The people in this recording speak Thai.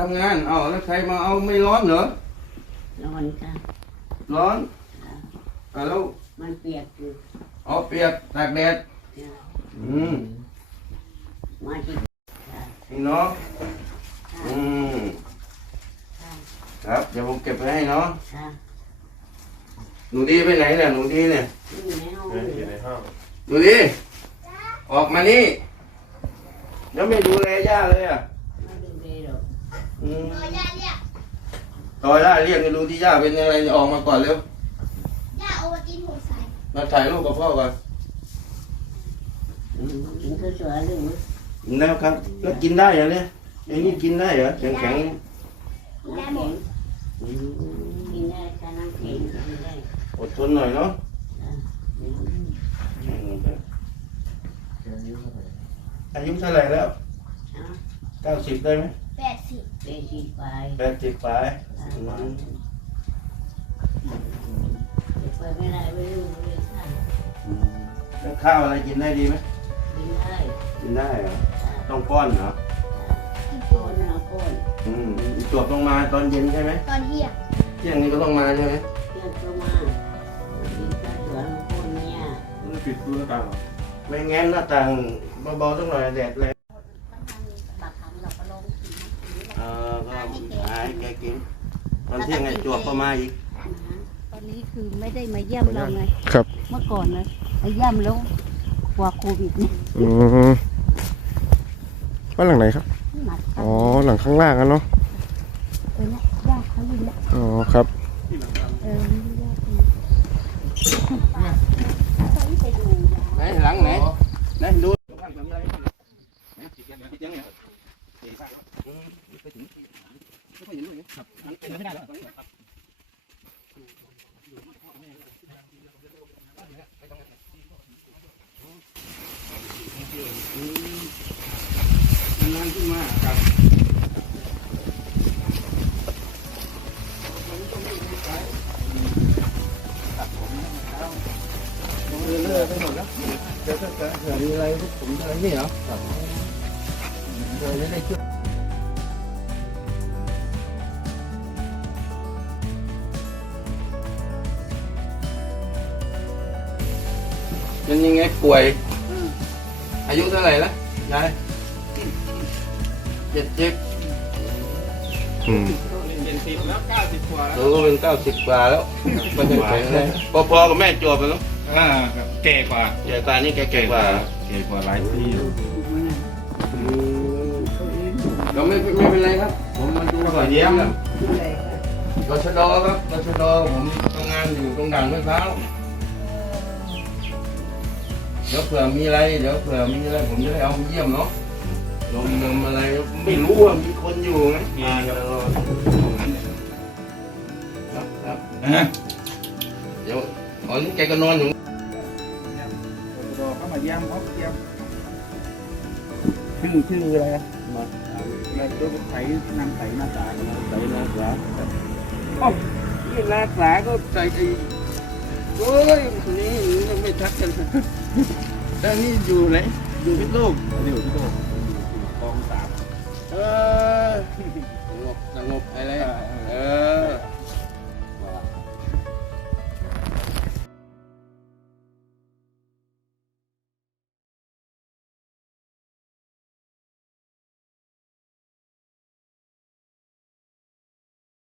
ทำงานเอาแล้วใครมาเอาไม่ร้อนเหรอนอนค่ะ ร้อนอะแล้วมันเปียกอยู่เอาเปียกตากแดดค่ะอืมมาที่ค่ะนี่เนาะอืมค่ะครับเดี๋ยวผมเก็บไว้ให้เนาะค่ะหนูดีไปไหนเนี่ยหนูดีเนี่ย อยู่ในห้องอยู่ในห้องหนูดีออกมานี่ แล้วไม่ดูแลย่าเลยอะ ไม่ดูเลยหรอก อืมต่อย่าเรียกให้ดูที่ย่าเป็นยังไงออกมาก่อนเร็วย่าโอวัลตินหัวใสมาถ่ายรูปกับพ่อก่อนกินสวยๆหรือกินแล้วครับ แล้วกินได้เหรอเนี่ยอย่างนี้กินได้เหรอแข็งแข็งๆเนี่ยได้หมดอืมกินได้ถ้าน้ำแข็งกินได้อดทนหน่อยเนาะค่ะอืมอายุเท่าไหร่แล้วเอาเก้าสิบได้ไหมแปด สิบไปฉีดไปแปดสิบไปค่ะเดี๋ยวไปไม่ได้ไม่รู้เลยค่ะแล้วข้าวอะไรกินได้ดีไหมกินได้กินได้เหรอค่ะต้องป้อนเหรอโคนเอาโคนอืมจวบต้องมาตอนเย็นใช่ไหมตอนเที่ยงเที่ยงนี้ก็ต้องมาใช่ไหมเพื่อนก็มากินสวยๆโคนเนี่ย มันปิดตู้หน้าต่างเหรอไม่งั้นหน้าต่างเบาๆสักหน่อยแดดแรง เออก็หายแกกินตอนเที่ยงไงจวบก็มาอีกตอนนี้คือไม่ได้มาเยี่ยมเราไงครับ เมื่อก่อนนะมาเยี่ยมแล้วกลัวโควิดนี่อืมบ้านหลังไหนครับ หนักอ๋อ หลังข้างล่างอะเนาะ เออเนี่ยญาติเขาอยู่เนี่ยอ๋อ ครับ เออนี่ญาติเขาไปดู ไหนหลังไหนไหนดู นานขึ้นมาครับเลื่อยไปหมดแล้วเดี๋ยวถ้าเกิดเผื่อมีอะไรพวกผมอะไรนี่เหรอครับเดี๋ยวจะได้ช่วย เป็นยังไงป่วย อายุเท่าไหร่แล้วยายเจ็ดสิบอืมเป็นสิบแล้วเก้าสิบกว่าเออก็เป็นเก้าสิบกว่าแล้วก็ยังแข็งแรงพอๆกับแม่จวบไปแล้วอ่าครับแก่กว่าใหญ่กว่านี่แกแก่กว่าแก่กว่าหลายปีเราไม่ไม่เป็นไรครับ ผมมาดูก่อนเยี่ยมครับรชดครับรชดผมทำงานอยู่ตรงด่านเมื่อเช้า เดี๋ยวเผื่อมีอะไร เดี๋ยวเผื่อมีอะไรผมจะได้เอามาเยี่ยมเนาะลมลมอะไรไม่รู้ว่ามีคนอยู่ไงมาตลอดครับครับนะเดี๋ยวตอนนี้แกก็นอนอยู่รอเข้ามาเยี่ยมเขาเยี่ยมชื่อชื่ออะไรมาแล้วตัวไถนั่งไถหน้าตางใส่นาสาอ๋อนี่นาสาก็ใส่ไอ้โอ้ยคนนี้ ไม่ทักกันด้านนี้อยู่ไหนอยู่พิษโลกอยู่พิษโลกอยู่กองสามเออ